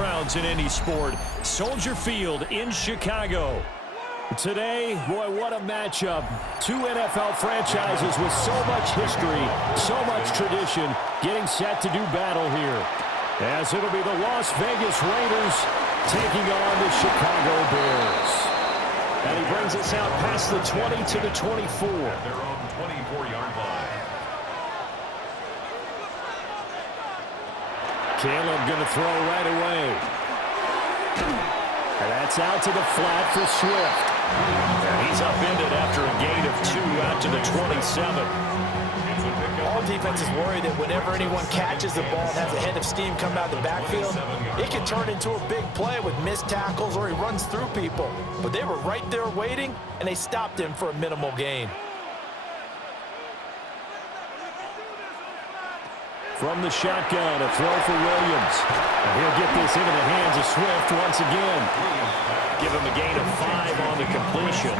crowds in any sport. Soldier Field in Chicago. Today, boy, what a matchup. Two NFL franchises with so much history, so much tradition, getting set to do battle here. As it'll be the Las Vegas Raiders taking on the Chicago Bears. And he brings us out past the 20 to the 24. Their own 24-yard line. Caleb going to throw right away. And that's out to the flat for Swift. And he's upended after a gain of 2 out to the 27. All defenses worry that whenever anyone catches the ball and has a head of steam come out of the backfield, it can turn into a big play with missed tackles or he runs through people. But they were right there waiting, and they stopped him for a minimal gain. From the shotgun, a throw for Williams. And he'll get this into the hands of Swift once again. Give him a gain of 5 on the completion.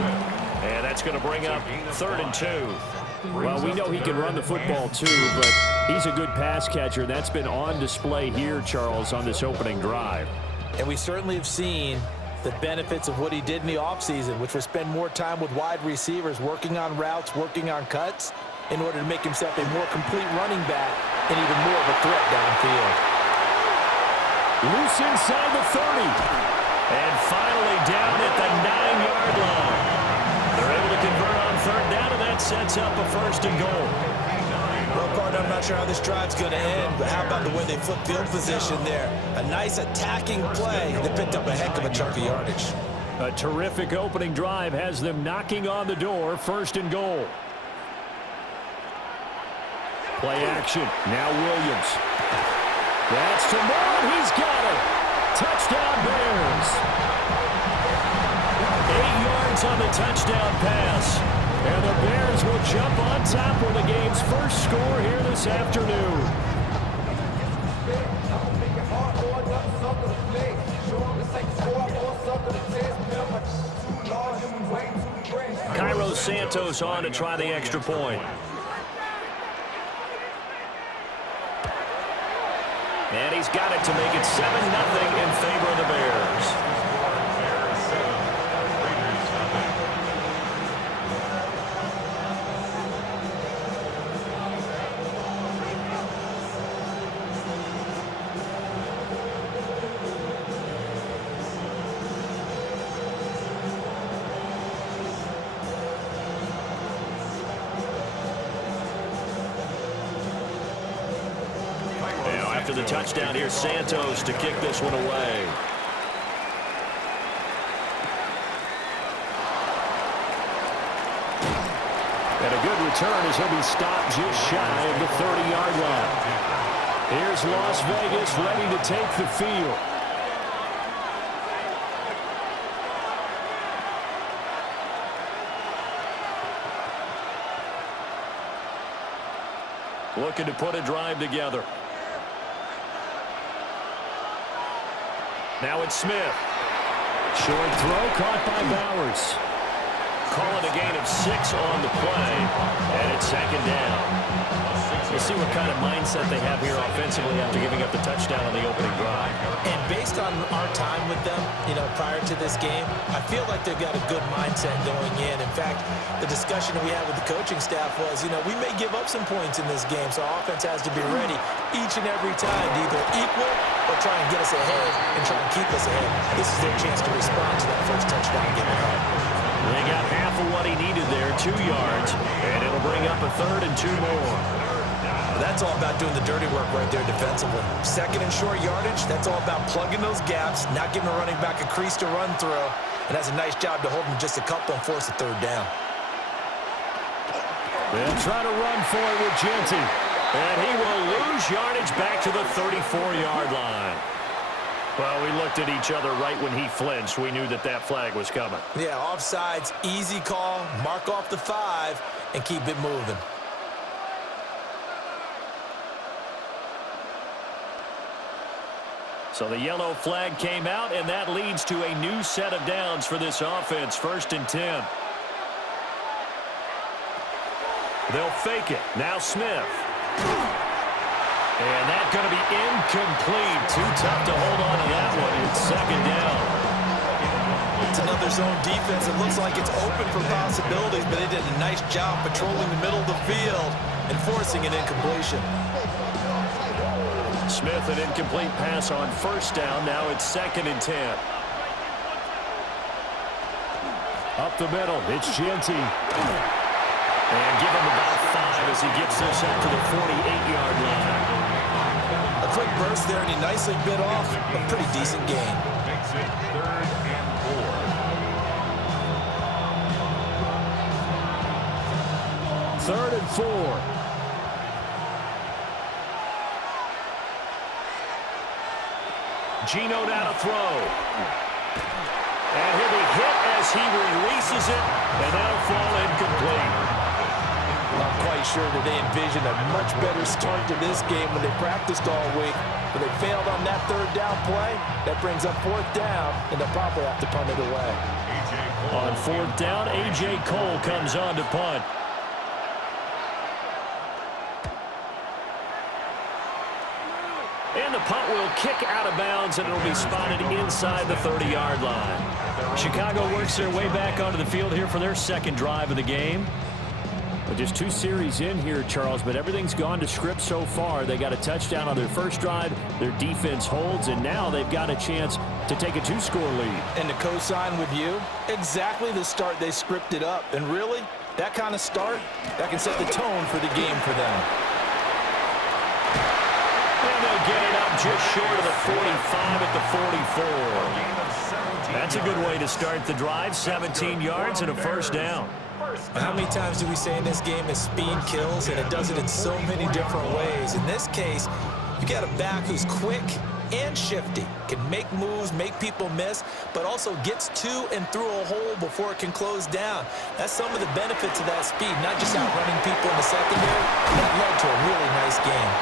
And that's going to bring up 3rd and 2. Well, we know he can run the football too, but he's a good pass catcher. That's been on display here, Charles, on this opening drive. And we certainly have seen the benefits of what he did in the offseason, which was spend more time with wide receivers, working on routes, working on cuts, in order to make himself a more complete running back and even more of a threat downfield. Loose inside the 30. And finally down at the 9-yard line. They're able to convert on 3rd down, and that sets up a 1st and goal. Well, partner, I'm not sure how this drive's going to end, but how about the way they flipped field position there? A nice attacking play that picked up a heck of a chunk of yardage. A terrific opening drive has them knocking on the door, 1st and goal. Play action. Now Williams. That's to Moore. He's got it. Touchdown Bears. 8 yards on the touchdown pass. And the Bears will jump on top with the game's first score here this afternoon. Cairo Santos on to try the extra point. And he's got it to make it 7-0 in favor of the Bears. After the touchdown, here's Santos to kick this one away. And a good return as he'll be stopped just shy of the 30-yard line. Here's Las Vegas ready to take the field. Looking to put a drive together. Now it's Smith. Short throw caught by Bowers. Calling a gain of 6 on the play, and it's 2nd down. We'll see what kind of mindset they have here offensively after giving up the touchdown on the opening drive. And based on our time with them, prior to this game, I feel like they've got a good mindset going in. In fact, the discussion that we had with the coaching staff was, we may give up some points in this game, so our offense has to be ready each and every time to either equal or try and get us ahead and try and keep us ahead. This is their chance to respond to that first touchdown and get it home. They got half of what he needed there, 2 yards, and it'll bring up a 3rd and 2 more. That's all about doing the dirty work right there defensively. 2nd and short yardage, that's all about plugging those gaps, not giving a running back a crease to run through, and that's a nice job to hold him just a couple and force a 3rd down. They'll try to run for it with Genty, and he will lose yardage back to the 34-yard line. Well, we looked at each other right when he flinched. We knew that that flag was coming. Yeah, offsides, easy call, mark off the 5, and keep it moving. So the yellow flag came out, and that leads to a new set of downs for this offense, 1st and 10. They'll fake it. Now Smith. And that's going to be incomplete. Too tough to hold on to that their zone defense. It looks like it's open for possibilities, but they did a nice job patrolling the middle of the field and forcing an incompletion. Smith, an incomplete pass on first down. Now it's 2nd and 10. Up the middle, it's Genty. And give him about 5 as he gets this up to the 48-yard line. A quick burst there, and he nicely bit off a pretty decent gain. Makes it 3rd and 4. 3rd and 4. Gino now to throw. And he'll be hit as he releases it, and that'll fall incomplete. Not quite sure that they envisioned a much better start to this game when they practiced all week, but they failed on that 3rd down play. That brings up 4th down, and they'll probably have to punt it away. On 4th down, A.J. Cole comes on to punt. And the punt will kick out of bounds, and it'll be spotted inside the 30-yard line. Chicago works their way back onto the field here for their 2nd drive of the game. But just 2 series in here, Charles, but everything's gone to script so far. They got a touchdown on their first drive. Their defense holds, and now they've got a chance to take a 2-score lead. And to co-sign with you, exactly the start they scripted up. And really, that kind of start, that can set the tone for the game for them. And they'll get it up just short of the 45 at the 44. That's a good way to start the drive. 17 yards and a first down. How many times do we say in this game that speed kills, and it does it in so many different ways? In this case, you got a back who's quick and shifty, can make moves, make people miss, but also gets to and through a hole before it can close down. That's some of the benefits of that speed, not just outrunning people in the secondary. That led to a really nice game.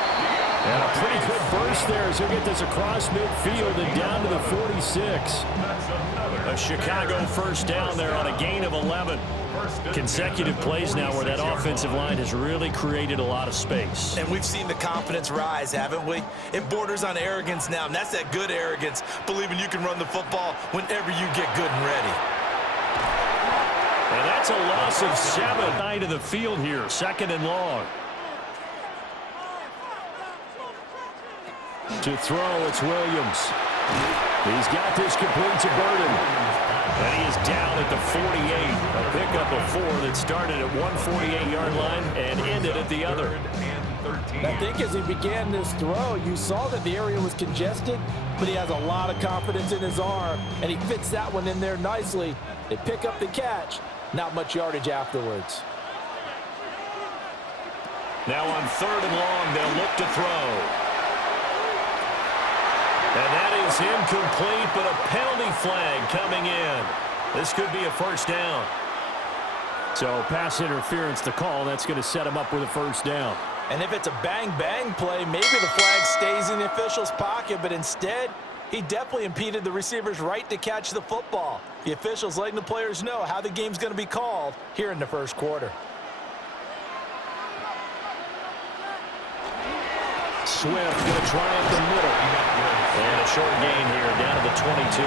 And a pretty good burst there as he'll get this across midfield and down to the 46. A Chicago first down there on a gain of 11. Consecutive plays now where that offensive line has really created a lot of space. And we've seen the confidence rise, haven't we? It borders on arrogance now, and that's that good arrogance, believing you can run the football whenever you get good and ready. And that's a loss of 7. Side of the field here, 2nd and long. To throw, it's Williams. He's got this complete to Burden. And he is down at the 48. A pickup of 4 that started at one 48-yard line and ended at the other. I think as he began this throw, you saw that the area was congested, but he has a lot of confidence in his arm, and he fits that one in there nicely. They pick up the catch. Not much yardage afterwards. Now on 3rd and long, they'll look to throw. And that is incomplete, but a penalty flag coming in. This could be a first down. So pass interference to call. That's going to set him up with a first down. And if it's a bang-bang play, maybe the flag stays in the official's pocket, but instead, he definitely impeded the receiver's right to catch the football. The officials letting the players know how the game's going to be called here in the first quarter. Swift going to try up the middle. And a short gain here down to the 22.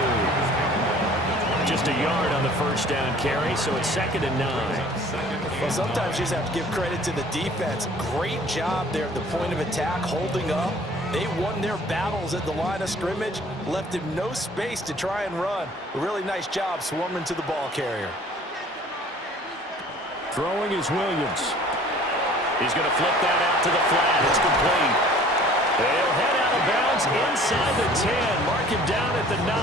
Just a yard on the first down carry, so it's 2nd and 9. Well, sometimes you just have to give credit to the defense. Great job there at the point of attack, holding up. They won their battles at the line of scrimmage, left him no space to try and run. A really nice job swarming to the ball carrier. Throwing is Williams. He's going to flip that out to the flat. It's complete. They'll head out of bounds inside the 10. Mark him down at the 9.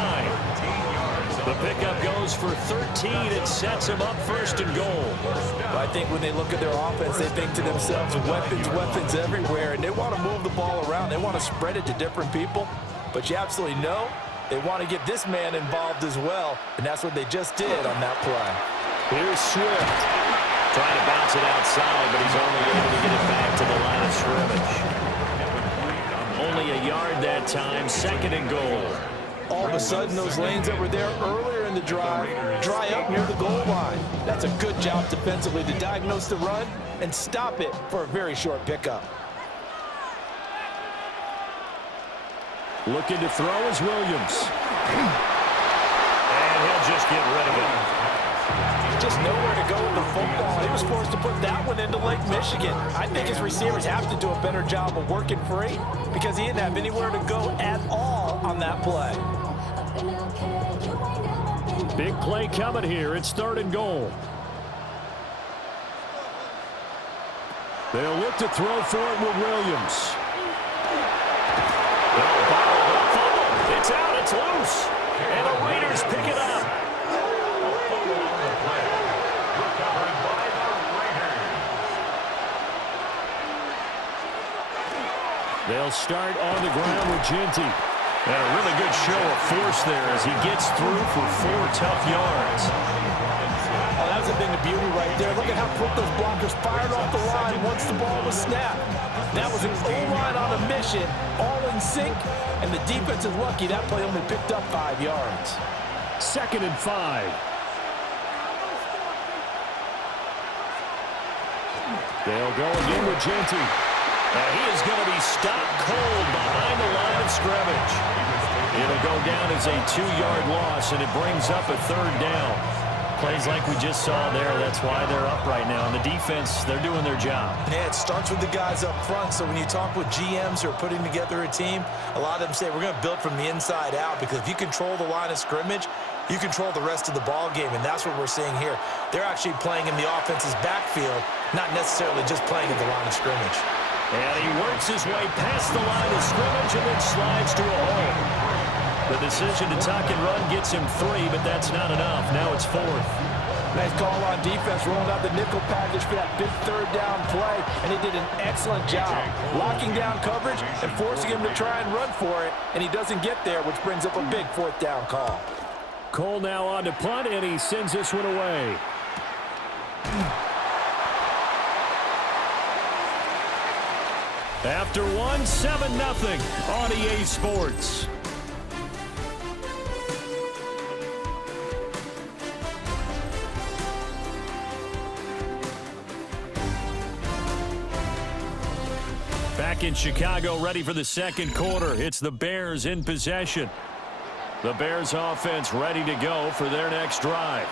The pickup goes for 13. It sets him up 1st and goal. Well, I think when they look at their offense, they think to themselves, weapons everywhere, and they want to move the ball around. They want to spread it to different people. But you absolutely know they want to get this man involved as well, and that's what they just did on that play. Here's Swift. Trying to bounce it outside, but he's only able to get it back to the line of scrimmage. Only a yard that time, 2nd and goal. All of a sudden, those lanes that were there earlier in the drive dry up near the goal line. That's a good job defensively to diagnose the run and stop it for a very short pickup. Looking to throw is Williams. And and he'll just get rid of it. Just nowhere to go with the football. He was forced to put that one into Lake Michigan. I think his receivers have to do a better job of working free because he didn't have anywhere to go at all on that play. Big play coming here. It's 3rd and goal. They'll look to throw for it with Williams. It's out. It's loose. And the Raiders pick it up. They'll start on the ground with Genty. And a really good show of force there as he gets through for 4 tough yards. Oh, that was a bit of beauty right there. Look at how quick those blockers fired off the line once the ball was snapped. That was an O-line on a mission, all in sync, and the defense is lucky that play only picked up 5 yards. 2nd and 5. They'll go again with Genty. And he is going to be stopped cold behind the line of scrimmage. It'll go down as a 2-yard loss, and it brings up a 3rd down. Plays like we just saw there. That's why they're up right now. And the defense, they're doing their job. Yeah, it starts with the guys up front. So when you talk with GMs who are putting together a team, a lot of them say we're going to build from the inside out because if you control the line of scrimmage, you control the rest of the ball game, and that's what we're seeing here. They're actually playing in the offense's backfield, not necessarily just playing at the line of scrimmage. And he works his way past the line of scrimmage and then slides to a hole. The decision to tuck and run gets him 3, but that's not enough. Now it's 4th. Nice call on defense, rolling out the nickel package for that big 3rd down play, and he did an excellent job locking down coverage and forcing him to try and run for it, and he doesn't get there, which brings up a big 4th down call. Cole now on to punt, and he sends this one away. After 7-0 on EA Sports. Back in Chicago, ready for the 2nd quarter. It's the Bears in possession. The Bears offense ready to go for their next drive.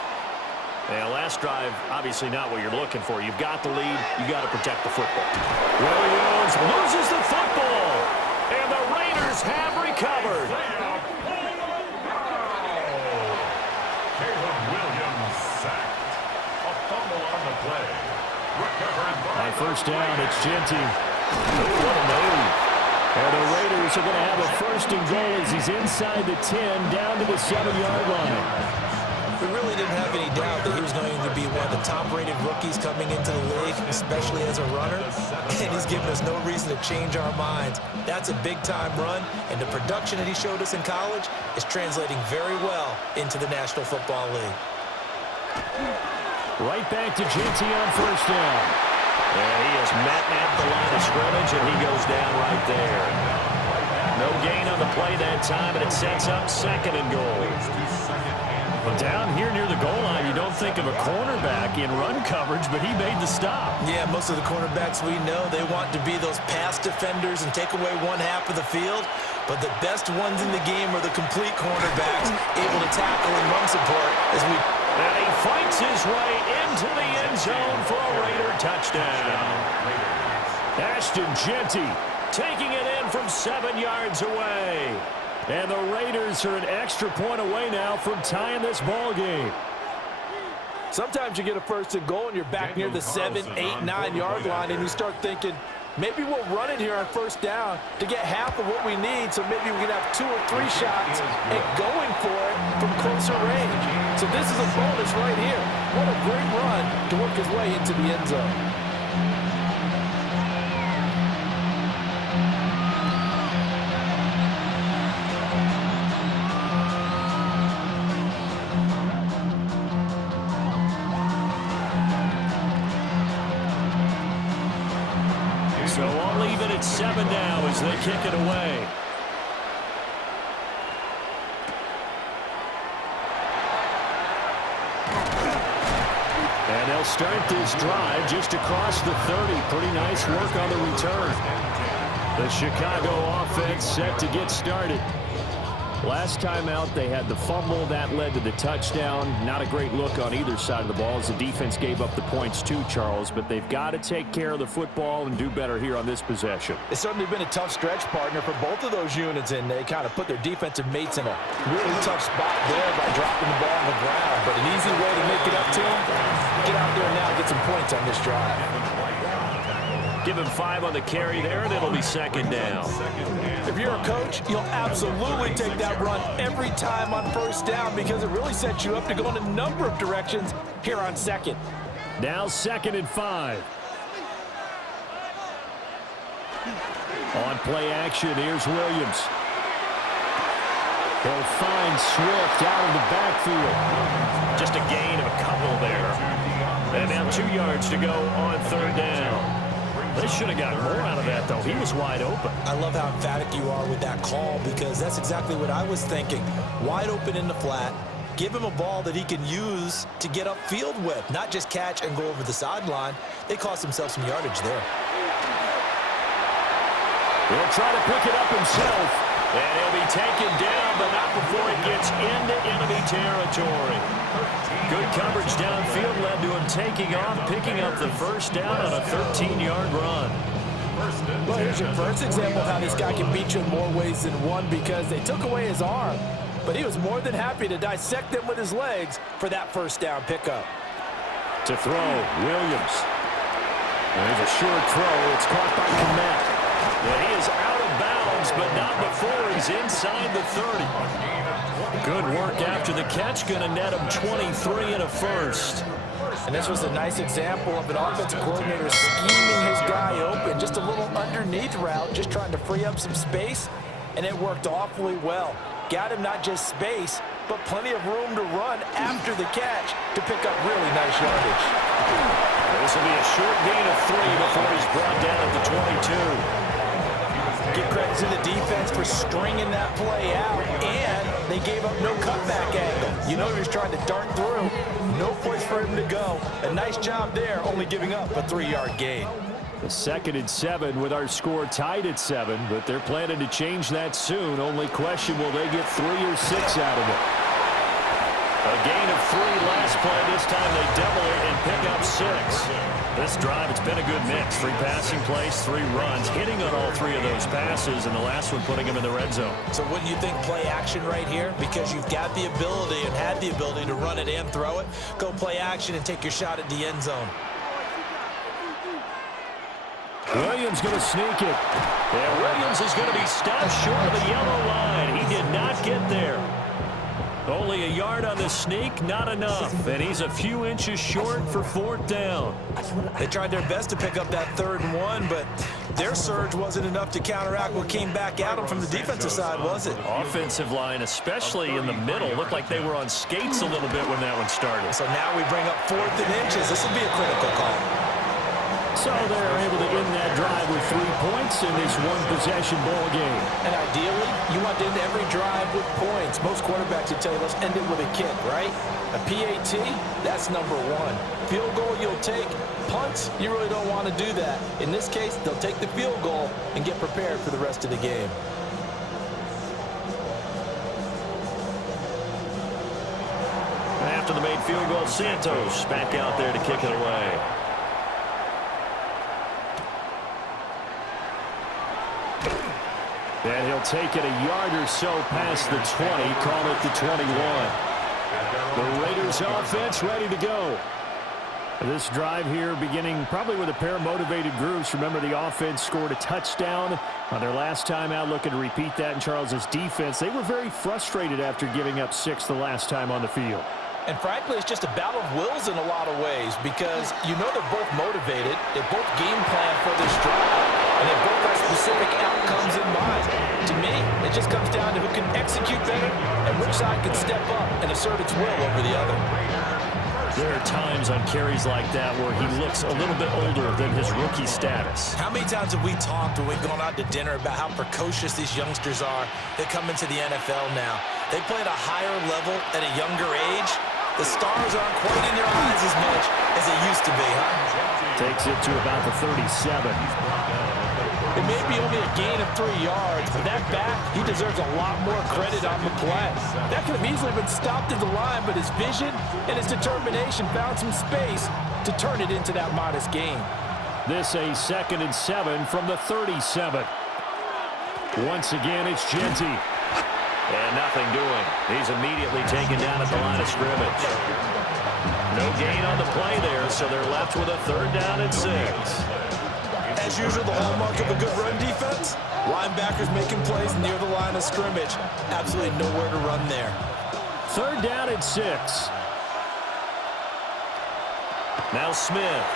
Yeah, last drive, obviously not what you're looking for. You've got the lead. You got to protect the football. Williams loses the football, and the Raiders have recovered. Caleb Williams sacked. A fumble on the play. Recovered by 1st down, it's Genty. What a move. And the Raiders are going to have a 1st and goal as he's inside the 10, down to the 7-yard line. We really didn't have any doubt that he was going to be one of the top-rated rookies coming into the league, especially as a runner, and he's given us no reason to change our minds. That's a big-time run, and the production that he showed us in college is translating very well into the National Football League. Right back to Genty on 1st down. And he is met at the line of scrimmage, and he goes down right there. No gain on the play that time, and it sets up 2nd and goal. But down here near the goal line, you don't think of a cornerback in run coverage, but he made the stop. Yeah, most of the cornerbacks we know, they want to be those pass defenders and take away 1/2 of the field. But the best ones in the game are the complete cornerbacks, able to tackle and run support as we... And he fights his way into the end zone for a Raider touchdown. Ashton Genty taking it in from 7 yards away. And the Raiders are an extra point away now from tying this ball game. Sometimes you get a 1st and goal and you're back near the 7, 8, 9 yard line and you start thinking, maybe we'll run it here on 1st down to get half of what we need, so maybe we can have 2 or 3 shots and going for it from closer range. So this is a bonus right here. What a great run to work his way into the end zone. So I'll leave it at 7 now as they kick it away. And they'll start this drive just across the 30. Pretty nice work on the return. The Chicago offense set to get started. Last time out, they had the fumble. That led to the touchdown. Not a great look on either side of the ball as the defense gave up the points too, Charles. But they've got to take care of the football and do better here on this possession. It's certainly been a tough stretch, partner, for both of those units, and they kind of put their defensive mates in a really tough spot there by dropping the ball on the ground. But an easy way to make it up to them, get out there now and get some points on this drive. Give him 5 on the carry there, and it'll be second down. If you're a coach, you'll absolutely take that run every time on first down because it really sets you up to go in a number of directions here on second. Now 2nd and 5. On play action, here's Williams. He'll find Swift out of the backfield. Just a gain of a couple there. And now 2 yards to go on 3rd down. They should have got more out of that, though. He was wide open. I love how emphatic you are with that call because that's exactly what I was thinking. Wide open in the flat. Give him a ball that he can use to get upfield with, not just catch and go over the sideline. They cost themselves some yardage there. He'll try to pick it up himself. And he'll be taken down, but not before he gets into enemy territory. Good coverage downfield led to him taking off, picking up the first down on a 13-yard run. Well, here's your first example of how this guy can beat you in more ways than one because they took away his arm, but he was more than happy to dissect them with his legs for that first down pickup. To throw, Williams. There's a short throw. It's caught by Kmet. And he is out of bounds, but not before he's inside the 30. Good work after the catch. Going to net him 23 and a first. And this was a nice example of an offensive coordinator scheming his guy open. Just a little underneath route, just trying to free up some space, and it worked awfully well. Got him not just space, but plenty of room to run after the catch to pick up really nice yardage. This will be a short gain of 3 before he's brought down at the 22. Give credit to the defense for stringing that play out, and they gave up no cutback angle. You know he was trying to dart through. No place for him to go. A nice job there, only giving up a 3-yard gain. The 2nd and 7 with our score tied at 7, but they're planning to change that soon. Only question, will they get 3 or 6 out of it? A gain of 3 last play. This time they double it and pick up 6. This drive, it's been a good mix. 3 passing plays, 3 runs, hitting on all 3 of those passes, and the last one putting him in the red zone. So wouldn't you think play action right here? Because you've got the ability and had the ability to run it and throw it. Go play action and take your shot at the end zone. Williams going to sneak it. And Williams is going to be stopped short of the yellow line. He did not get there. Only a yard on the sneak, not enough. And he's a few inches short for 4th down. They tried their best to pick up that 3rd and 1, but their surge wasn't enough to counteract what came back at them from the defensive side, was it? Offensive line, especially in the middle, looked like they were on skates a little bit when that one started. So now we bring up 4th and inches. This will be a critical call. So they're able to end that drive with 3 points in this one-possession ball game. And ideally, you want to end every drive with points. Most quarterbacks would tell you, let's end it with a kick, right? A PAT, that's number 1. Field goal you'll take. Punts, you really don't want to do that. In this case, they'll take the field goal and get prepared for the rest of the game. After the made field goal, Santos back out there to kick it away. And he'll take it a yard or so past the 20, call it the 21. The Raiders offense ready to go. This drive here beginning probably with a pair of motivated groups. Remember, the offense scored a touchdown on their last time out, looking to repeat that in Charles's defense. They were very frustrated after giving up 6 the last time on the field. And frankly, it's just a battle of wills in a lot of ways because you know they're both motivated, they both game plan for this drive, and they both have specific outcomes in mind. To me, it just comes down to who can execute better and which side can step up and assert its will over the other. There are times on carries like that where he looks a little bit older than his rookie status. How many times have we talked when we've gone out to dinner about how precocious these youngsters are that come into the NFL now? They play at a higher level at a younger age. The stars aren't quite in their eyes as much as they used to be, huh? Takes it to about the 37. It may be only a gain of 3 yards, but that back, he deserves a lot more credit on the play. That could have easily been stopped at the line, but his vision and his determination found some space to turn it into that modest gain. This a 2nd and 7 from the 37. Once again, it's Genty. And nothing doing. He's immediately taken down at the line of scrimmage. No gain on the play there, so they're left with a 3rd down and 6. As usual, the hallmark of a good run defense, linebackers making plays near the line of scrimmage. Absolutely nowhere to run there. 3rd down and 6. Now Smith.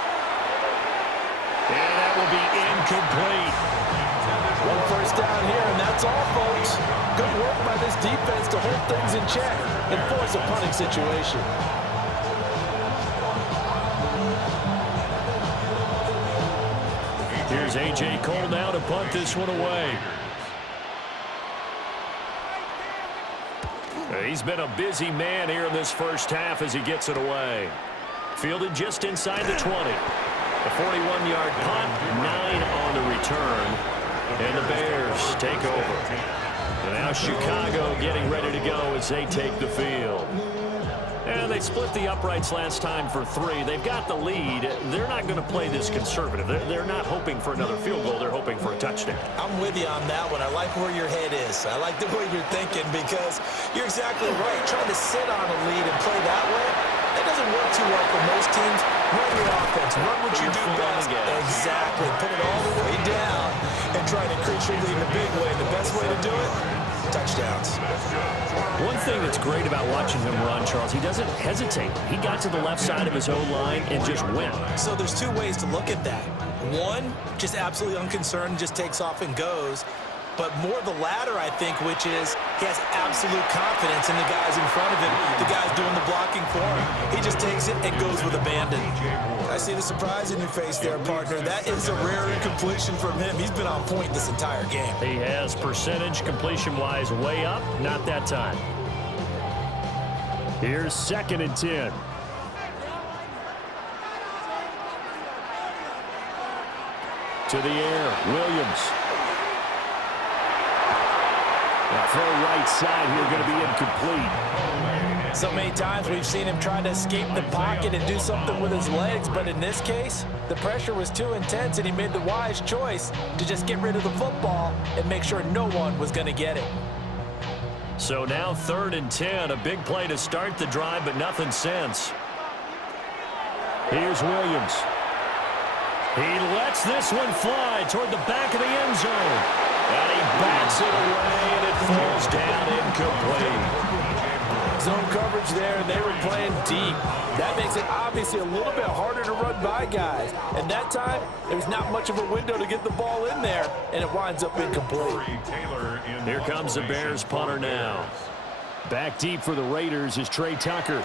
And that will be incomplete. 1 first down here, and that's all, folks. Good work by this defense to hold things in check and force a punting situation. Here's A.J. Cole now to punt this one away. He's been a busy man here in this first half as he gets it away. Fielded just inside the 20. A 41-yard punt, 9 on the return. And the Bears take over. And now Chicago getting ready to go as they take the field. And they split the uprights last time for 3. They've got the lead. They're not going to play this conservative. They're not hoping for another field goal. They're hoping for a touchdown. I'm with you on that one. I like where your head is. I like the way you're thinking because you're exactly right. Trying to sit on a lead and play that way, that doesn't work too well for most teams. Run your offense. Run what you do best. Exactly. Put it all the way down and try to increase your lead in a big way. The best way to do it, touchdowns. One thing that's great about watching him run, Charles, he doesn't hesitate. He got to the left side of his own line and just went. So there's 2 ways to look at that. One, just absolutely unconcerned, just takes off and goes. But more the latter, I think, which is he has absolute confidence in the guys in front of him, the guys doing the blocking for him. He just takes it and goes with abandon. I see the surprise in your face there, partner. That is a rare incompletion from him. He's been on point this entire game. He has percentage completion-wise way up, not that time. Here's 2nd and 10. To the air, Williams. Now throw right side here, going to be incomplete. So many times we've seen him try to escape the pocket and do something with his legs, but in this case, the pressure was too intense and he made the wise choice to just get rid of the football and make sure no one was going to get it. So now 3rd and 10, a big play to start the drive, but nothing since. Here's Williams. He lets this one fly toward the back of the end zone. And he backs it away, and it falls down incomplete. Zone coverage there, and they were playing deep. That makes it obviously a little bit harder to run by guys. And that time, there's not much of a window to get the ball in there, and it winds up incomplete. Here comes the Bears punter now. Back deep for the Raiders is Trey Tucker.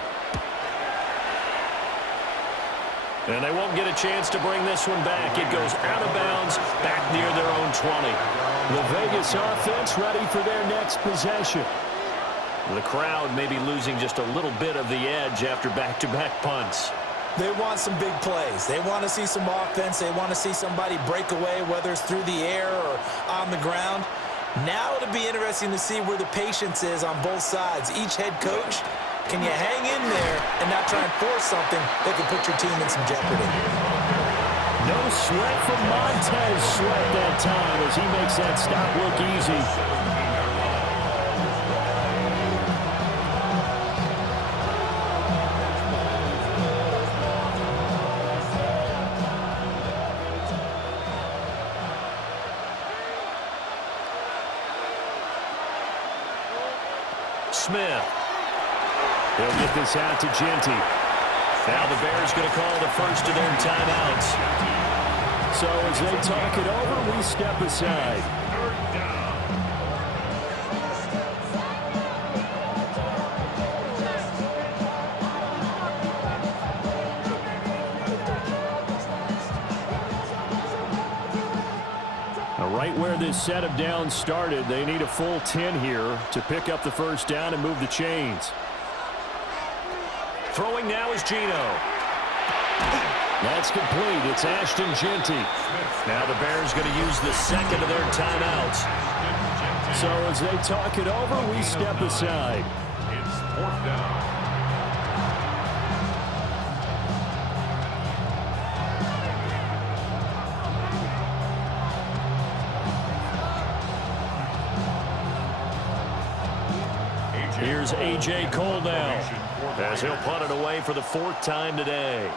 And they won't get a chance to bring this one back. It goes out of bounds, back near their own 20. The Vegas offense ready for their next possession. The crowd may be losing just a little bit of the edge after back-to-back punts. They want some big plays. They want to see some offense. They want to see somebody break away, whether it's through the air or on the ground. Now it'll be interesting to see where the patience is on both sides. Each head coach, can you hang in there and not try and force something that could put your team in some jeopardy? No sweat from Montez Sweat that time as he makes that stop look easy. Smith. He'll get this out to Genty. Now the Bears going to call the first of their timeouts. So as they talk it over, we step aside. Right where this set of downs started, they need a full 10 here to pick up the first down and move the chains. Throwing now is Geno. That's complete. It's Ashton Jeanty. Now the Bears going to use the second of their timeouts. So as they talk it over, we step aside. It's 4th down. Here's A.J. Cole now, as he'll punt it away for the 4th time today.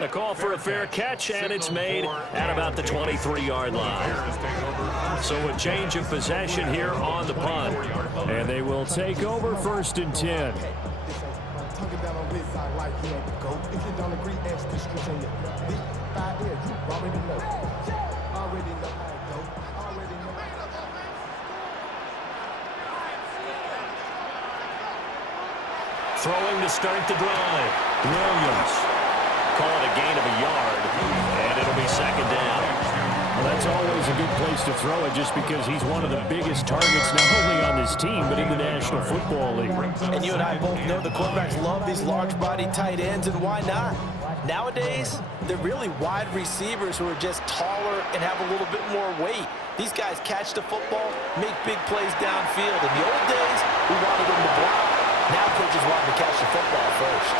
A call for a fair catch, and it's made at about the 23-yard line. So a change of possession here on the punt. and they will take over 1st and 10. Throwing to start the drive. Williams. Call it a gain of a yard, and it'll be 2nd down. Well, that's always a good place to throw it just because he's one of the biggest targets not only on this team but in the National Football League. And you and I both know the quarterbacks love these large-body tight ends, and why not? Nowadays, they're really wide receivers who are just taller and have a little bit more weight. These guys catch the football, make big plays downfield. In the old days, we wanted them to block. Now coaches want to catch the football first.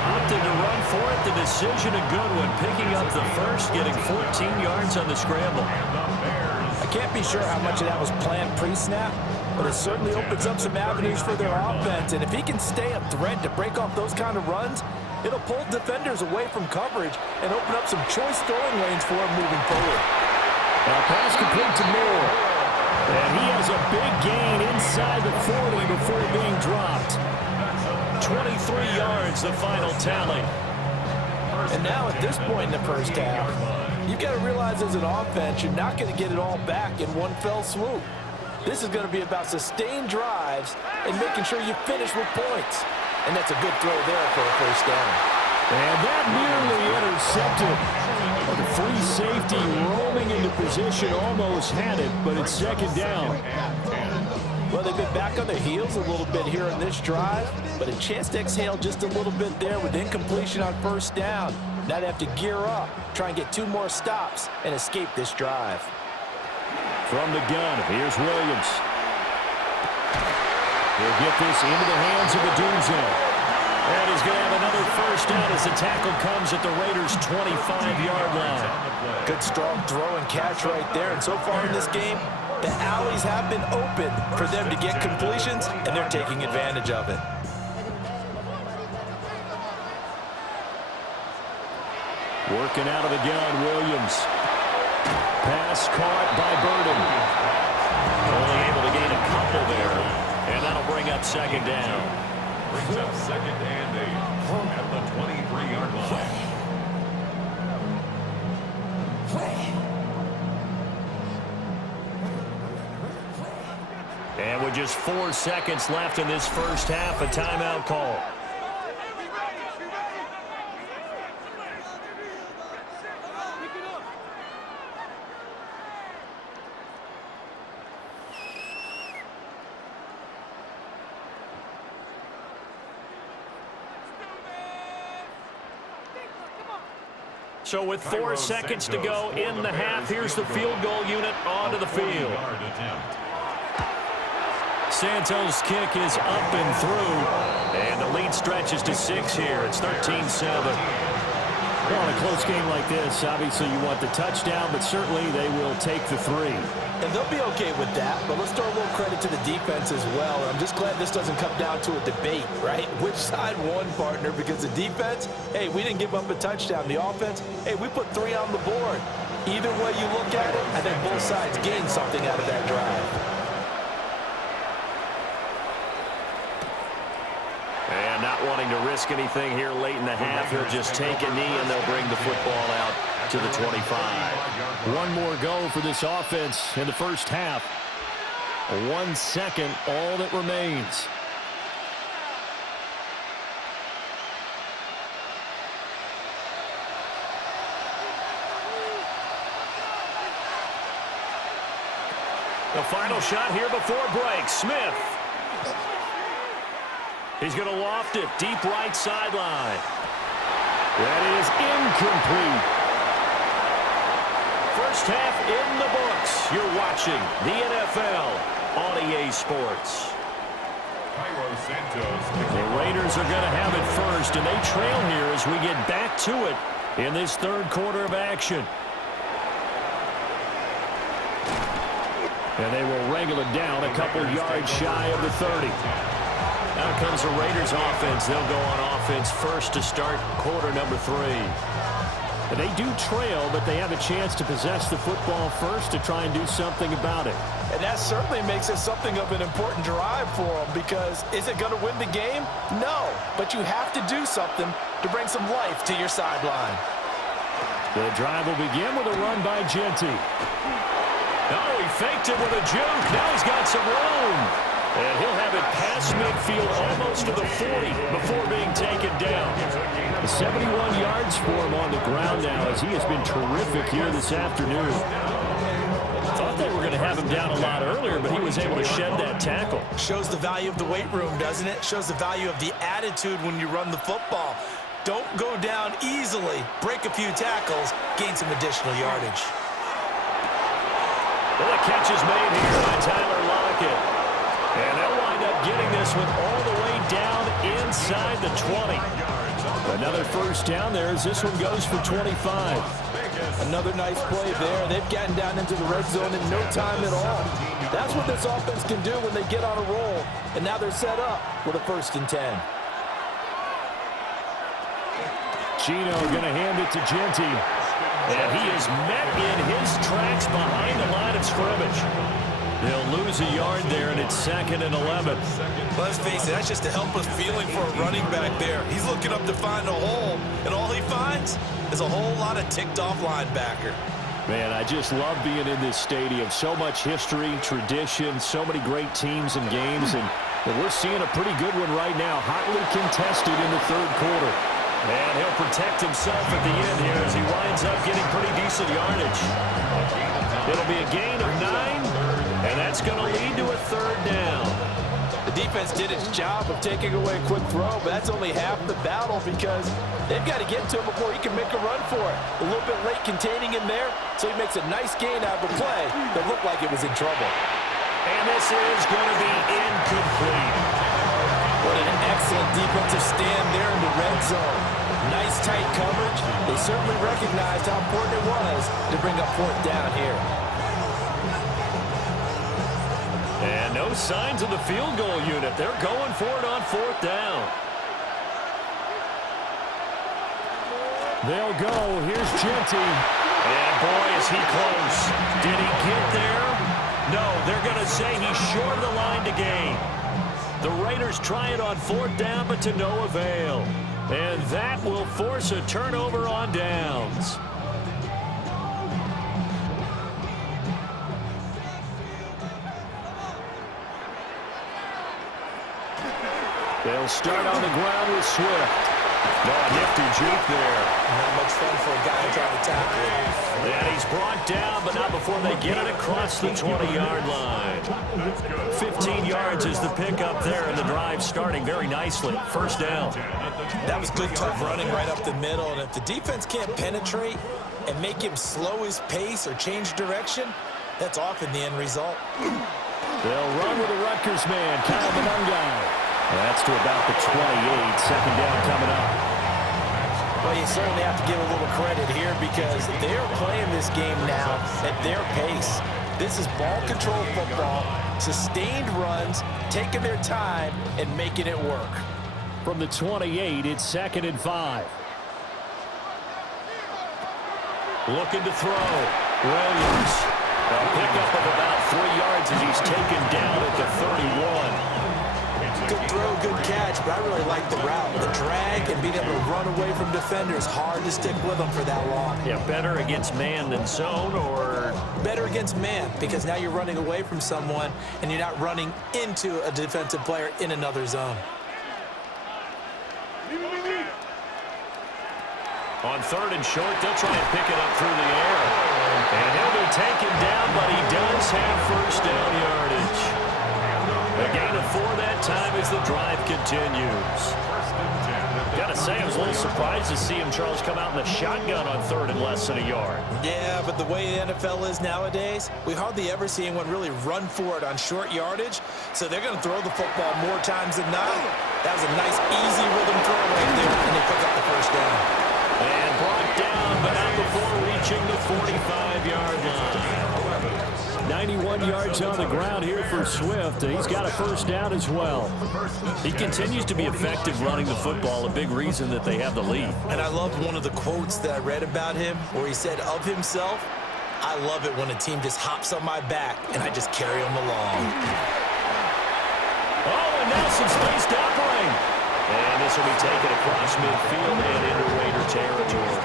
Opted to run for it. The decision a good one. Picking up the first, getting 14 yards on the scramble. I can't be sure how much of that was planned pre-snap, but it certainly opens up some avenues for their offense. And if he can stay a threat to break off those kind of runs, it'll pull defenders away from coverage and open up some choice throwing lanes for him moving forward. Now pass complete to Moore. And he has a big gain inside the 40 before being dropped. 23 yards, the final tally. And now at this point in the first half, you've got to realize as an offense, you're not going to get it all back in one fell swoop. This is going to be about sustained drives and making sure you finish with points. And that's a good throw there for a first down. And that nearly intercepted. The free safety rolling into position almost had it, but it's 2nd down. Well, they've been back on their heels a little bit here on this drive, but a chance to exhale just a little bit there with incompletion on 1st down. Now they have to gear up, try and get 2 more stops, and escape this drive. From the gun, here's Williams. He'll get this into the hands of Adunze. And he's going to have another first down as the tackle comes at the Raiders' 25-yard line. Good strong throw and catch right there. And so far in this game, the alleys have been open for them to get completions, and they're taking advantage of it. Working out of the gun, Williams. Pass caught by Burden. Only able to gain a couple there, and that'll bring up 2nd down. Brings up 2nd and 8 at the 23-yard line. And with just 4 seconds left in this first half, a timeout call. So with 4 seconds to go in the half, here's the field goal unit onto the field. Santos' kick is up and through, and the lead stretches to 6 here. It's 13-7. Well, in a close game like this, obviously you want the touchdown, but certainly they will take the 3. And they'll be okay with that, but let's throw a little credit to the defense as well. I'm just glad this doesn't come down to a debate, right? Which side won, partner? Because the defense, hey, we didn't give up a touchdown. The offense, hey, we put 3 on the board. Either way you look at it, I think both sides gained something out of that drive. And not wanting to risk anything here late in the half, he'll just take a knee and they'll bring the football out to the 25. One more go for this offense in the first half. 1 second, all that remains. The final shot here before break. Smith. He's going to loft it deep right sideline. That is incomplete. First half in the books. You're watching the NFL on EA Sports. The Raiders are going to have it first, and they trail here as we get back to it in this third quarter of action. And they will wrangle it down a couple yards shy of the 30. Now comes the Raiders offense. They'll go on offense first to start quarter number 3. And they do trail, but they have a chance to possess the football first to try and do something about it. And that certainly makes it something of an important drive for them, because is it going to win the game? No, but you have to do something to bring some life to your sideline. The drive will begin with a run by Genty. Oh, he faked it with a juke. Now he's got some room. And he'll have it past midfield almost to the 40 before being taken down. 71 yards for him on the ground now, as he has been terrific here this afternoon. Thought they were going to have him down a lot earlier, but he was able to shed that tackle. Shows the value of the weight room, doesn't it? Shows the value of the attitude when you run the football. Don't go down easily. Break a few tackles. Gain some additional yardage. Well, the catch is made here by Tyler Lockett. And they'll wind up getting this one all the way down inside the 20. Another first down there as this one goes for 25. Another nice play there. They've gotten down into the red zone in no time at all. That's what this offense can do when they get on a roll. And now they're set up with a 1st and 10. Chino going to hand it to Genty. And he is met in his tracks behind the line of scrimmage. They'll lose a yard there, and it's 2nd and 11. Let's face it, that's just a helpless feeling for a running back there. He's looking up to find a hole, and all he finds is a whole lot of ticked-off linebacker. Man, I just love being in this stadium. So much history, tradition, so many great teams and games, and we're seeing a pretty good one right now, hotly contested in the third quarter. And he'll protect himself at the end here as he winds up getting pretty decent yardage. It'll be a gain of 9. And that's going to lead to a 3rd down. The defense did its job of taking away a quick throw, but that's only half the battle, because they've got to get to him before he can make a run for it. A little bit late containing him there, so he makes a nice gain out of the play that looked like it was in trouble. And this is going to be incomplete. What an excellent defensive stand there in the red zone. Nice tight coverage. They certainly recognized how important it was to bring up 4th down here. And no signs of the field goal unit. They're going for it on 4th down. They'll go. Here's Genty. And boy, is he close. Did he get there? No, they're going to say he's short of the line to gain. The Raiders try it on 4th down, but to no avail. And that will force a turnover on downs. They'll start on the ground with Swift. No, nifty juke there. Not much fun for a guy trying to tackle him. And he's brought down, but not before they get it across the 20-yard line. 15 yards is the pickup there, and the drive starting very nicely. 1st down. That was good, tough running right up the middle. And if the defense can't penetrate and make him slow his pace or change direction, that's often the end result. They'll run with the Rutgers man, Kyle Monungai. That's to about the 28. 2nd down coming up. Well, you certainly have to give a little credit here, because they're playing this game now at their pace. This is ball control football, sustained runs, taking their time and making it work. From the 28, it's 2nd and 5. Looking to throw. Williams. A pickup of about 3 yards as he's taken down at the 31. Good throw, good catch, but I really like the route. The drag and being able to run away from defenders, hard to stick with them for that long. Yeah, better against man than zone, or? Better against man, because now you're running away from someone and you're not running into a defensive player in another zone. On 3rd and short, they'll try and pick it up through the air. And he'll be taken down, but he does have 1st down yardage. A gain of before that time as the drive continues. Gotta say, I was a little surprised to see him, Charles, come out in the shotgun on 3rd and less than a yard. Yeah, but the way the NFL is nowadays, we hardly ever see anyone really run for it on short yardage, so they're going to throw the football more times than not. That was a nice, easy rhythm throw right there, and they pick up the first down. And brought down, but not before reaching the 45-yard line. 91 yards on the ground here for Swift, and he's got a first down as well. He continues to be effective running the football, a big reason that they have the lead. And I loved one of the quotes that I read about him where he said of himself, "I love it when a team just hops on my back and I just carry them along." Oh, and now some space to operate. And this will be taken across midfield and into Raider territory.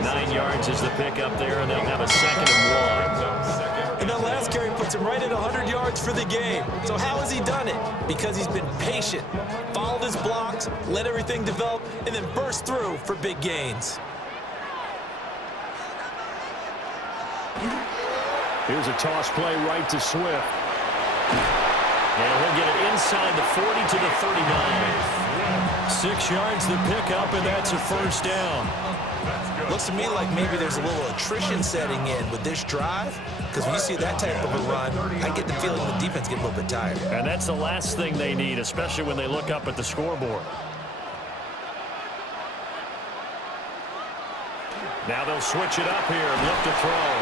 9 yards is the pickup there, and they'll have a 2nd and 1. And that last carry puts him right at 100 yards for the game. So how has he done it? Because he's been patient, followed his blocks, let everything develop, and then burst through for big gains. Here's a toss play right to Swift. And he'll get it inside the 40 to the 39. 6 yards the pickup, and that's a first down. Looks to me like maybe there's a little attrition setting in with this drive, because when you see that type of a run, I get the feeling the defense gets a little bit tired. And that's the last thing they need, especially when they look up at the scoreboard. Now they'll switch it up here and look to throw.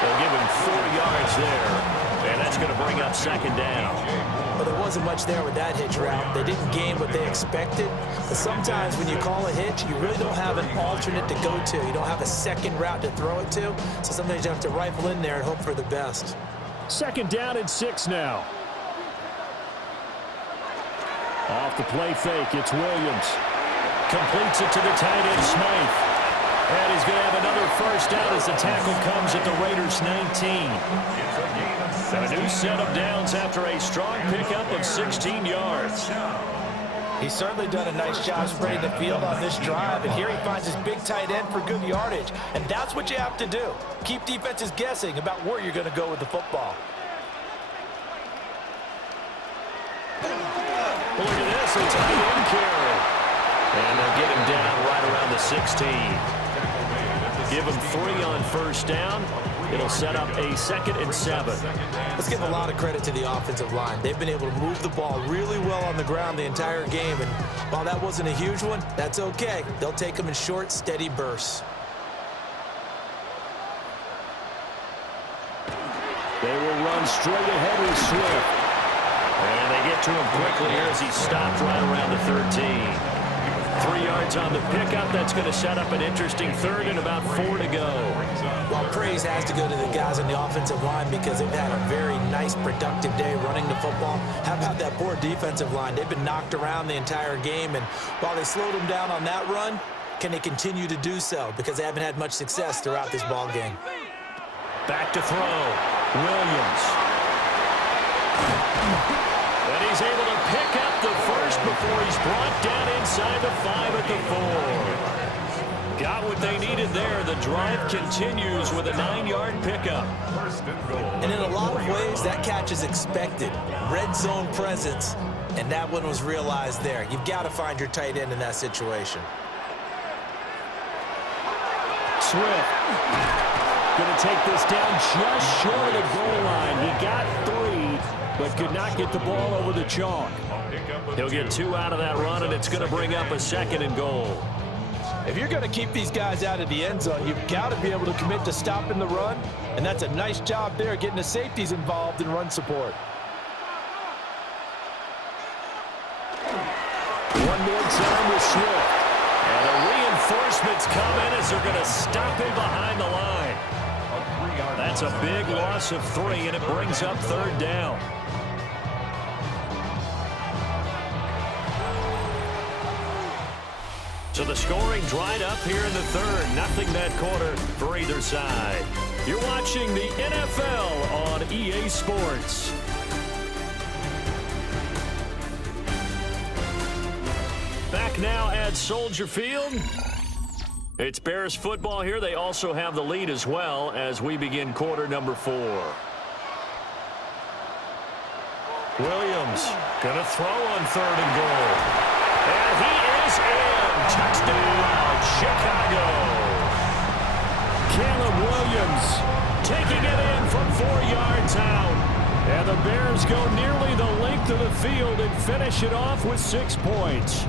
They'll give him 4 yards there, and that's going to bring up 2nd down. But there wasn't much there with that hitch route. They didn't gain what they expected. But sometimes when you call a hitch, you really don't have an alternate to go to. You don't have a second route to throw it to. So sometimes you have to rifle in there and hope for the best. 2nd down and 6 now. Off the play fake, it's Williams. Completes it to the tight end, Smythe. And he's going to have another first down as the tackle comes at the Raiders' 19. And a new set of downs after a strong pickup of 16 yards. He's certainly done a nice job spreading the field on this drive, and here he finds his big tight end for good yardage. And that's what you have to do. Keep defenses guessing about where you're going to go with the football. Look at this, a tight end carry. And they'll get him down right around the 16. Give him 3 on first down. It'll set up a 2nd and 7. Let's give a lot of credit to the offensive line. They've been able to move the ball really well on the ground the entire game. And while that wasn't a huge one, that's okay. They'll take them in short, steady bursts. They will run straight ahead with Swift. And they get to him quickly here as he stopped right around the 13. 3 yards on the pickup. That's going to set up an interesting 3rd and about 4 to go. Well, praise has to go to the guys on the offensive line because they've had a very nice, productive day running the football. How about that poor defensive line? They've been knocked around the entire game, and while they slowed them down on that run, can they continue to do so? Because they haven't had much success throughout this ball game. Back to throw. Williams. And he's able to pick up the first before he's brought down inside the 5 at the 4. Got what they needed there. The drive continues with a 9-yard pickup. And in a lot of ways, that catch is expected. Red zone presence, and that one was realized there. You've got to find your tight end in that situation. Swift going to take this down just short of the goal line. He got 3, but could not get the ball over the chalk. He'll get 2 out of that run, and it's going to bring up a 2nd and goal. If you're going to keep these guys out of the end zone, you've got to be able to commit to stopping the run, and that's a nice job there getting the safeties involved in run support. One more time with Swift. And the reinforcements come in as they're going to stop him behind the line. That's a big loss of 3, and it brings up 3rd down. So the scoring dried up here in the 3rd. Nothing that quarter for either side. You're watching the NFL on EA Sports. Back now at Soldier Field. It's Bears football here. They also have the lead as well as we begin quarter number 4. Williams gonna throw on 3rd and goal. And he is in. Touchdown, Chicago. Caleb Williams taking it in from 4 yards out. And the Bears go nearly the length of the field and finish it off with 6 points.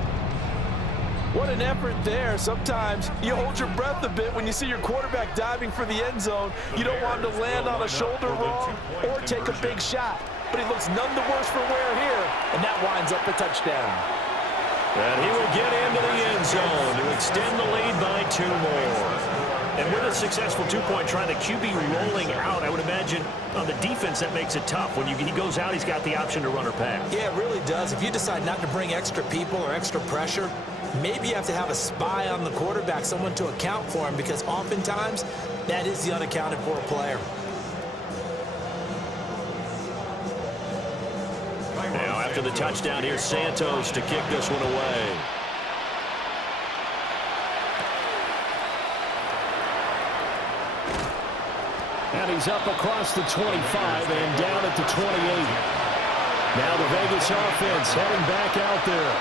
What an effort there. Sometimes you hold your breath a bit when you see your quarterback diving for the end zone. You don't want him to land on a shoulder wrong or take a big shot. But he looks none the worse for wear here, and that winds up a touchdown. And he will get into the end zone to extend the lead by 2 more. And with a successful 2-point try, the QB rolling out, I would imagine on the defense that makes it tough. When he goes out, he's got the option to run or pass. Yeah, it really does. If you decide not to bring extra people or extra pressure, maybe you have to have a spy on the quarterback, someone to account for him, because oftentimes that is the unaccounted for player. Now, after the touchdown, here's Santos to kick this one away. And he's up across the 25 and down at the 28. Now the Vegas offense heading back out there.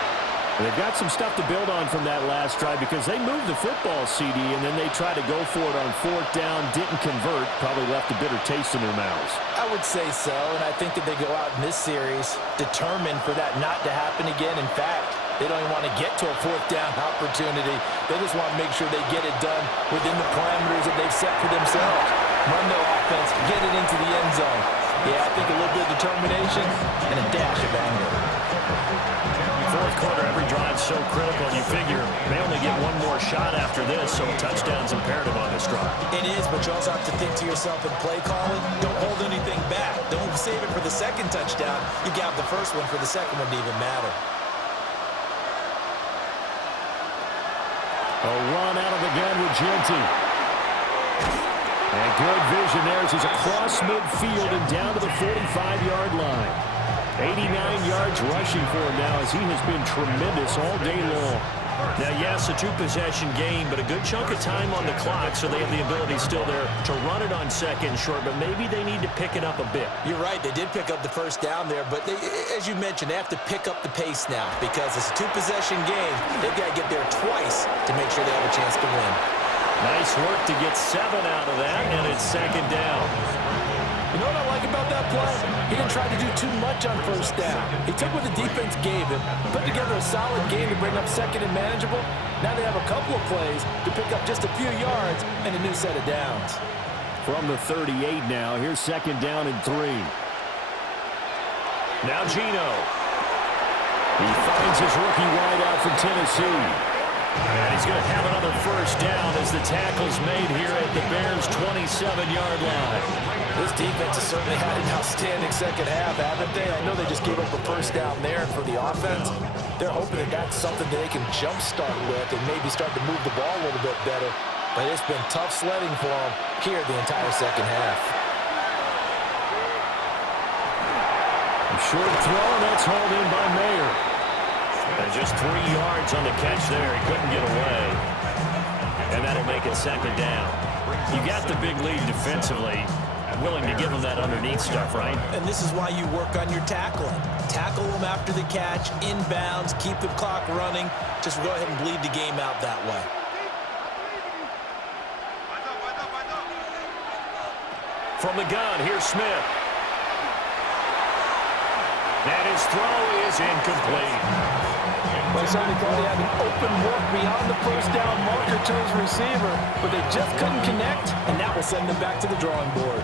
And they've got some stuff to build on from that last drive because they moved the football, CD, and then they tried to go for it on 4th down, didn't convert, probably left a bitter taste in their mouths. I would say so, and I think that they go out in this series determined for that not to happen again. In fact, they don't even want to get to a 4th down opportunity. They just want to make sure they get it done within the parameters that they've set for themselves. Run their offense, get it into the end zone. Yeah, I think a little bit of determination and a dash of anger. 4th quarter, every drive's so critical. You figure they only get one more shot after this, so a touchdown's imperative on this drive. It is, but you also have to think to yourself in play calling, don't hold anything back. Don't save it for the second touchdown. You got the first one for the second one to even matter. A run out of the gun with Genty. And good vision there as he's across midfield and down to the 45-yard line. 89 yards rushing for him now as he has been tremendous all day long. Now, yes, a 2-possession game, but a good chunk of time on the clock, so they have the ability still there to run it on 2nd and short, but maybe they need to pick it up a bit. You're right. They did pick up the 1st down there, but they, as you mentioned, they have to pick up the pace now because it's a 2-possession game. They've got to get there twice to make sure they have a chance to win. Nice work to get 7 out of that, and it's 2nd down. You know what I like about that play? He didn't try to do too much on 1st down. He took what the defense gave him, put together a solid game to bring up 2nd and manageable. Now they have a couple of plays to pick up just a few yards and a new set of downs. From the 38 now, here's 2nd down and 3. Now Gino. He finds his rookie wideout from Tennessee. And he's going to have another 1st down as the tackle's made here at the Bears' 27-yard line. This defense has certainly had an outstanding second half, haven't they? I know they just gave up a 1st down there, and for the offense, they're hoping that that's something that they can jumpstart with and maybe start to move the ball a little bit better. But it's been tough sledding for them here the entire second half. A short throw, and that's hauled in by Mayer. And just 3 yards on the catch there. He couldn't get away. And that'll make it 2nd down. You got the big lead defensively. Willing to give them that underneath stuff, right? And this is why you work on your tackling. Tackle them after the catch, inbounds, keep the clock running. Just go ahead and bleed the game out that way. From the gun, here's Smith. And his throw is incomplete. They certainly thought he had an open look beyond the 1st down marker to his receiver, but they just couldn't connect, and that will send them back to the drawing board.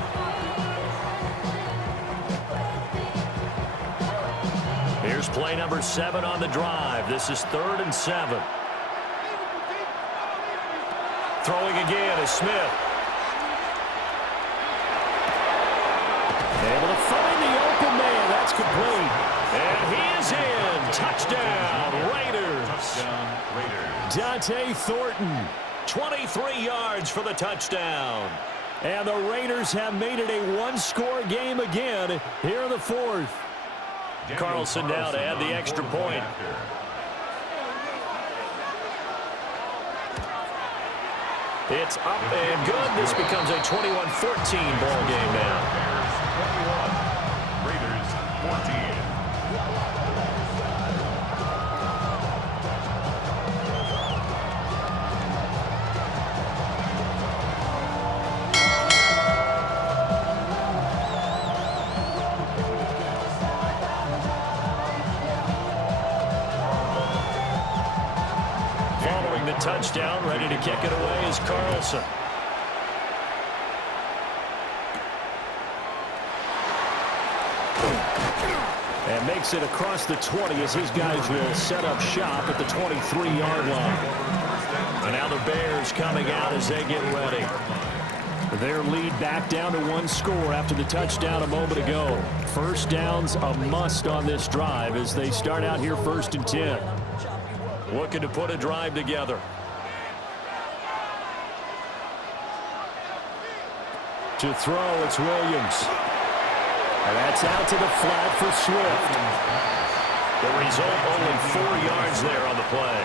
Here's play number 7 on the drive. This is 3rd and 7. Throwing again is Smith. Able to find the open man. That's complete. And he is in. Touchdown, Raiders. Touchdown, Raiders. Dante Thornton. 23 yards for the touchdown. And the Raiders have made it a 1-score game again here in the 4th. Carlson now to add the extra point. It's up and good. This becomes a 21-14 ball game now. Bears 21, Raiders 14. touchdown. Ready to kick it away is Carlson. And makes it across the 20 as his guys will set up shop at the 23-yard line. And now the Bears coming out as they get ready. Their lead back down to one score after the touchdown a moment ago. First down's a must on this drive as they start out here 1st and 10. Looking to put a drive together. To throw, it's Williams. And that's out to the flat for Swift. The result, only 4 yards there on the play.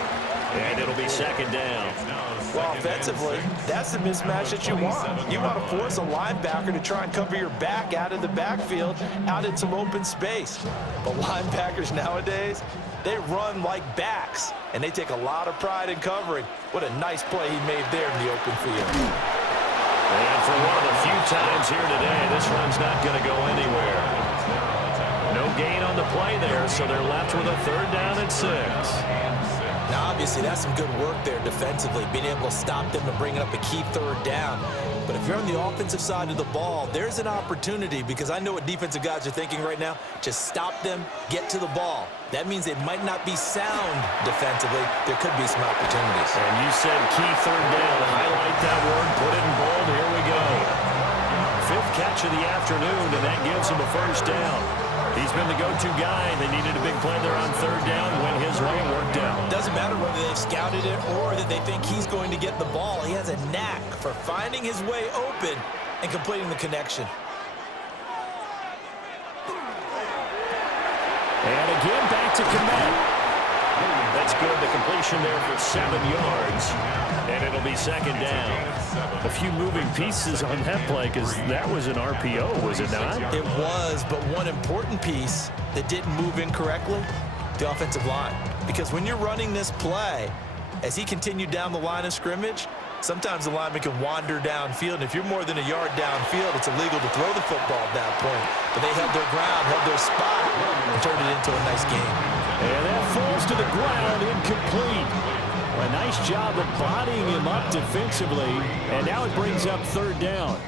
And it'll be 2nd down. Well, offensively, that's the mismatch that you want. You want to force a linebacker to try and cover your back out of the backfield, out in some open space. But linebackers nowadays, they run like backs, and they take a lot of pride in covering. What a nice play he made there in the open field. And for one of the few times here today, this run's not going to go anywhere. No gain on the play there, so they're left with a 3rd down and 6. Now, obviously, that's some good work there defensively, being able to stop them and bringing up a key 3rd down. But if you're on the offensive side of the ball, there's an opportunity, because I know what defensive guys are thinking right now. Just stop them, get to the ball. That means they might not be sound defensively. There could be some opportunities. And you said key 3rd down. Highlight that word, put it in bold. Here we go. 5th catch of the afternoon, and that gives him a 1st down. He's been the go-to guy. They needed a big play there on 3rd down. Went his way and worked out. Doesn't matter whether they've scouted it or that they think he's going to get the ball. He has a knack for finding his way open and completing the connection. And again, back to Komet. That's good. The completion there for 7 yards. And it'll be 2nd down. A few moving pieces on that play because that was an RPO, was it not? It was, but one important piece that didn't move incorrectly, the offensive line. Because when you're running this play, as he continued down the line of scrimmage, sometimes the lineman can wander downfield. And if you're more than a yard downfield, it's illegal to throw the football at that point. But they held their ground, held their spot, and turned it into a nice game. And that falls to the ground, incomplete. A nice job of bodying him up defensively, and now it brings up 3rd down.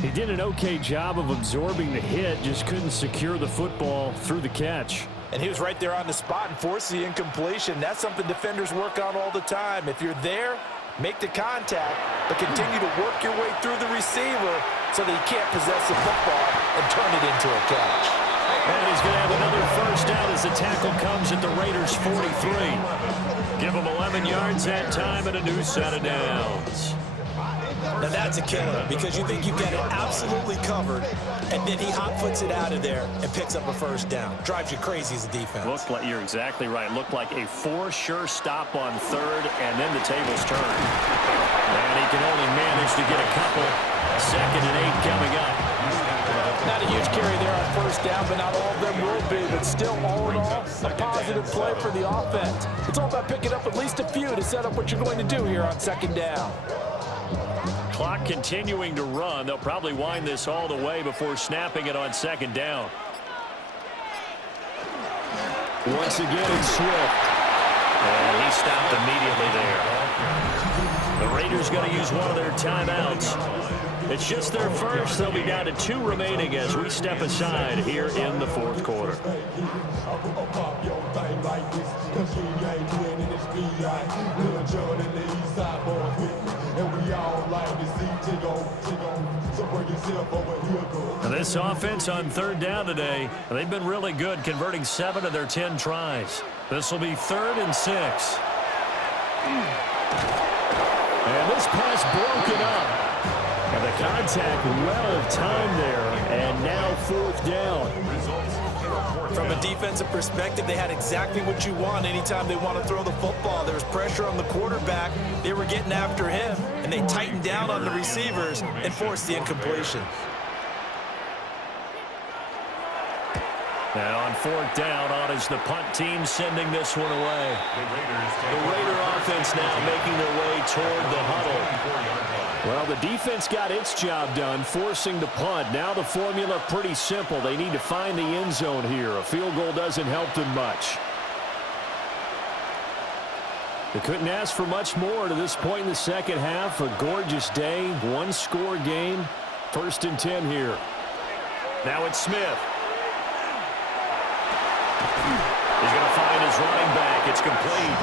He did an okay job of absorbing the hit, just couldn't secure the football through the catch. And he was right there on the spot and forced the incompletion. That's something defenders work on all the time. If you're there, make the contact, but continue to work your way through the receiver so that he can't possess the football and turn it into a catch. And he's going to have another 1st down as the tackle comes at the Raiders' 43. Give him 11 yards that time and a new set of downs. Now that's a killer because you think you've got it absolutely covered, and then he hot-foots it out of there and picks up a 1st down. Drives you crazy as a defense. Looked like, you're exactly right. Looked like a 4-sure stop on 3rd, and then the tables turned. And he can only manage to get a couple. 2nd and 8 coming up. Not a huge carry there on 1st down, but not all of them will be. But still, all in all, a positive play for the offense. It's all about picking up at least a few to set up what you're going to do here on 2nd down. Clock continuing to run. They'll probably wind this all the way before snapping it on 2nd down. Once again, it's Swift. And he stopped immediately there. The Raiders going to use one of their timeouts. It's just their first. They'll be down to 2 remaining as we step aside here in the 4th quarter. Now this offense on 3rd down today, they've been really good, converting 7 of their 10 tries. This will be 3rd and 6. And this pass broken up. And the contact well timed there, and now 4th down. From a defensive perspective, they had exactly what you want anytime they want to throw the football. There was pressure on the quarterback. They were getting after him, and they tightened down on the receivers and forced the incompletion. Now on 4th down, on is the punt team sending this one away. The Raider offense now making their way toward the huddle. Well, the defense got its job done, forcing the punt. Now the formula pretty simple. They need to find the end zone here. A field goal doesn't help them much. They couldn't ask for much more to this point in the second half. A gorgeous day, one-score game. 1st and 10 here. Now it's Smith. He's going to find his running back. It's complete.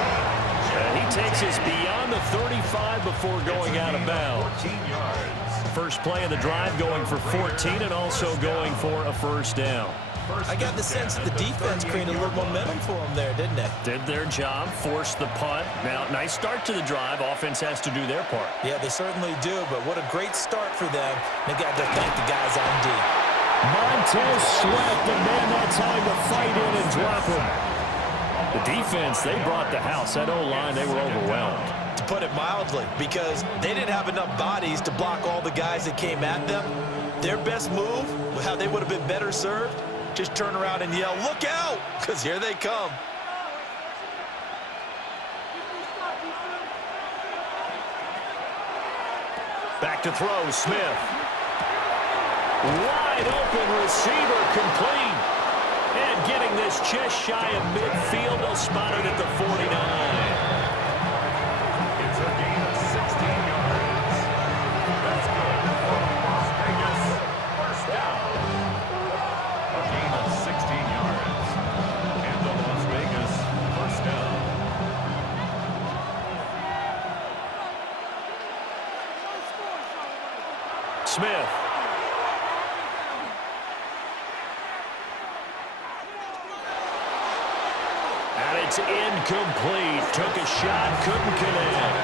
And he takes us beyond the 35 before going out of bounds. 14 yards. First play of the drive going for 14 and also going for a first down. I got the sense that the defense created a little momentum for them there, didn't they? Did their job, forced the punt. Now, nice start to the drive. Offense has to do their part. Yeah, they certainly do, but what a great start for them. They got to thank the guys on D. Montez Sweat, the man that time to fight in and drop him. The defense, they brought the house. That O-line, they were overwhelmed. To put it mildly, because they didn't have enough bodies to block all the guys that came at them. Their best move, how they would have been better served, just turn around and yell, "Look out!" because here they come. Back to throw, Smith. Wide open receiver, complete. And getting this just shy of midfield, they'll spot it at the 49. It's a gain of 16 yards. That's good for Las Vegas. First down. A gain of 16 yards. And the Las Vegas first down. Smith. And it's incomplete. Took a shot, couldn't connect.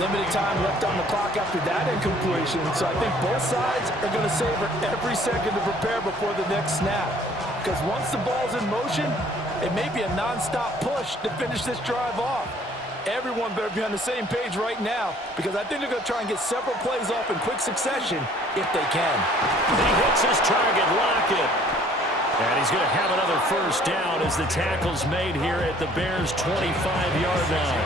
Limited time left on the clock after that incompletion, so I think both sides are going to savor every second to prepare before the next snap. Because once the ball's in motion, it may be a non-stop push to finish this drive off. Everyone better be on the same page right now, because I think they're going to try and get several plays off in quick succession if they can. He hits his target, Lockett. And he's going to have another first down as the tackle's made here at the Bears' 25-yard line.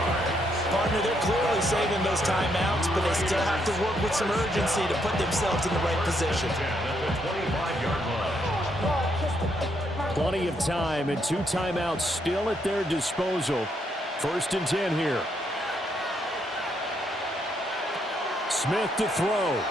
Partner, they're clearly saving those timeouts, but they still have to work with some urgency to put themselves in the right position. Plenty of time and 2 timeouts still at their disposal. 1st and 10 here. Smith to throw.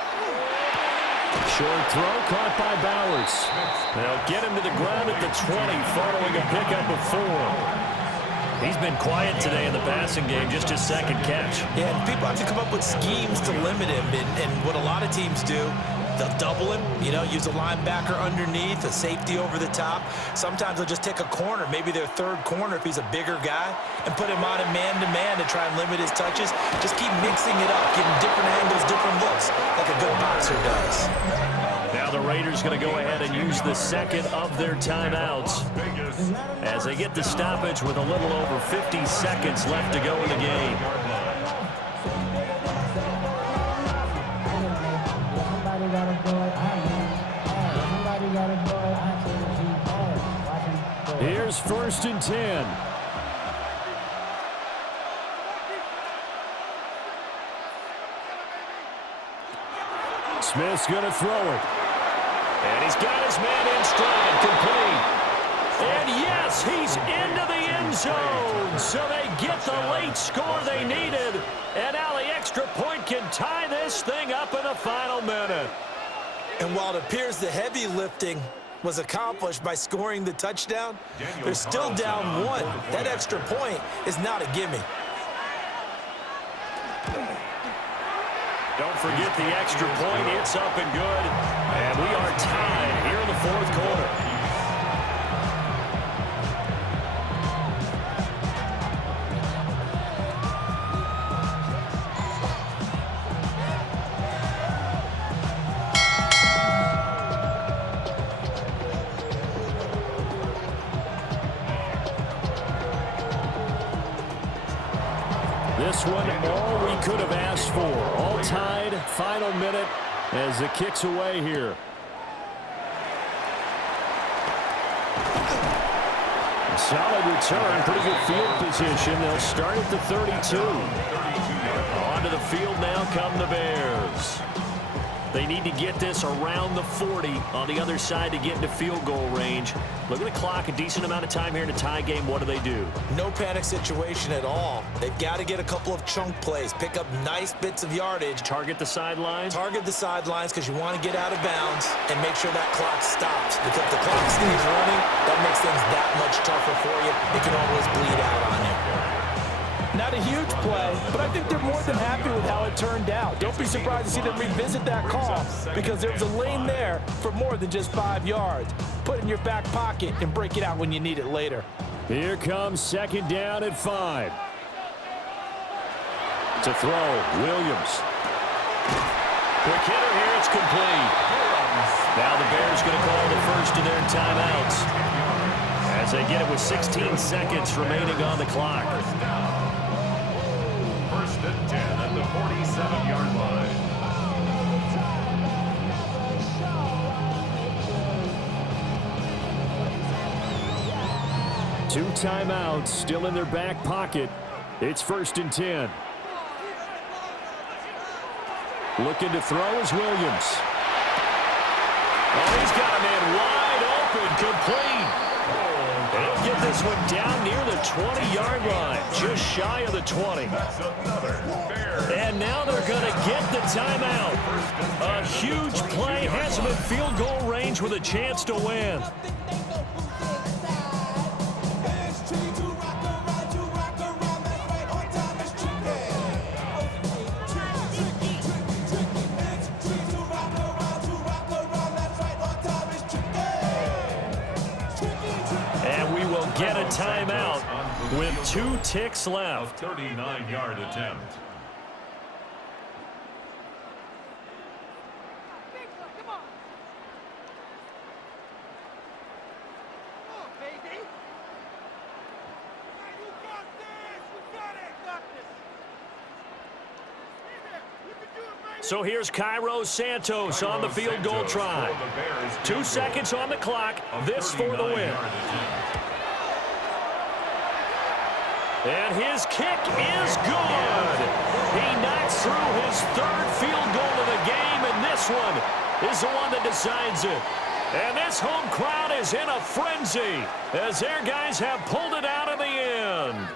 Short throw caught by Bowers. They'll get him to the ground at the 20 following a pickup of 4. He's been quiet today in the passing game, just his second catch. Yeah, and people have to come up with schemes to limit him, and what a lot of teams do, they'll double him, use a linebacker underneath, a safety over the top. Sometimes they'll just take a corner, maybe their third corner if he's a bigger guy, and put him on a man-to-man to try and limit his touches. Just keep mixing it up, giving different angles, different looks, like a good boxer does. Now the Raiders going to go ahead and use the second of their timeouts as they get the stoppage with a little over 50 seconds left to go in the game. Here's 1st and 10. Smith's going to throw it. And he's got his man in stride, complete. And yes, he's into the end zone. So they get the late score they needed. And now the extra point can tie this thing up in the final minute. And while it appears the heavy lifting was accomplished by scoring the touchdown, they're still down 1. That extra point is not a gimme. Don't forget the extra point. It's up and good. And we are tied here in the 4th quarter. This one, all we could have asked for. All tied, final minute as the kick's away here. Solid return, pretty good field position. They'll start at the 32. Onto the field now come the Bears. They need to get this around the 40 on the other side to get into field goal range. Look at the clock, a decent amount of time here in a tie game. What do? No panic situation at all. They've got to get a couple of chunk plays, pick up nice bits of yardage. Target the sidelines? Target the sidelines because you want to get out of bounds and make sure that clock stops. Because if the clock stays running, that makes things that much tougher for you. It can always bleed out on you. Not a huge play, but I think they're more than happy with how it turned out. Don't be surprised to see them revisit that call because there was a lane there for more than just 5 yards. Put it in your back pocket and break it out when you need it later. Here comes second down at 5. To throw, Williams. Quick hitter here, it's complete. Now the Bears going to call the first of their timeouts as they get it with 16 seconds remaining on the clock. First and 10 at the 47-yard line. Two timeouts still in their back pocket. It's first and 10. Looking to throw is Williams. Oh, he's got a man wide open, complete. They'll get this one down near the 20-yard line, just shy of the 20. And now they're going to get the timeout. A huge play has them in field goal range with a chance to win. Get a timeout with 2 ticks left. A 39-yard attempt. So here's Cairo Santos on the field goal try. 2 seconds on the clock. This for the win. And his kick is good. He knocks through his 3rd field goal of the game, and this one is the one that decides it. And this home crowd is in a frenzy as their guys have pulled it out in the end.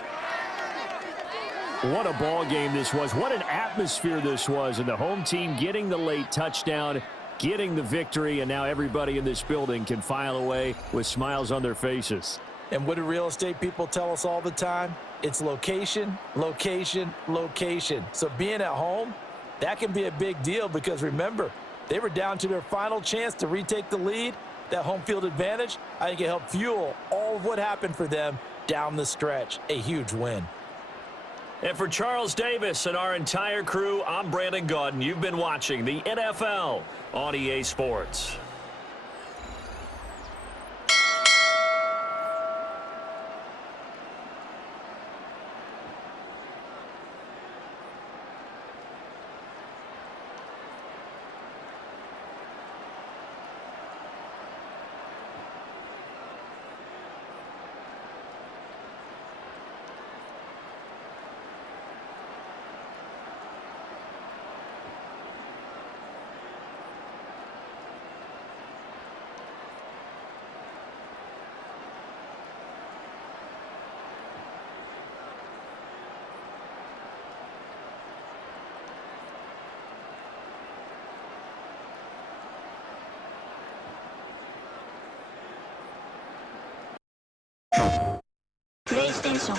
What a ball game this was. What an atmosphere this was. And the home team getting the late touchdown, getting the victory, and now everybody in this building can file away with smiles on their faces. And what do real estate people tell us all the time? It's location, location, location. So being at home, that can be a big deal because remember, they were down to their final chance to retake the lead. That home field advantage, I think it helped fuel all of what happened for them down the stretch. A huge win. And for Charles Davis and our entire crew, I'm Brandon Gaudin. You've been watching the NFL on EA Sports. PlayStation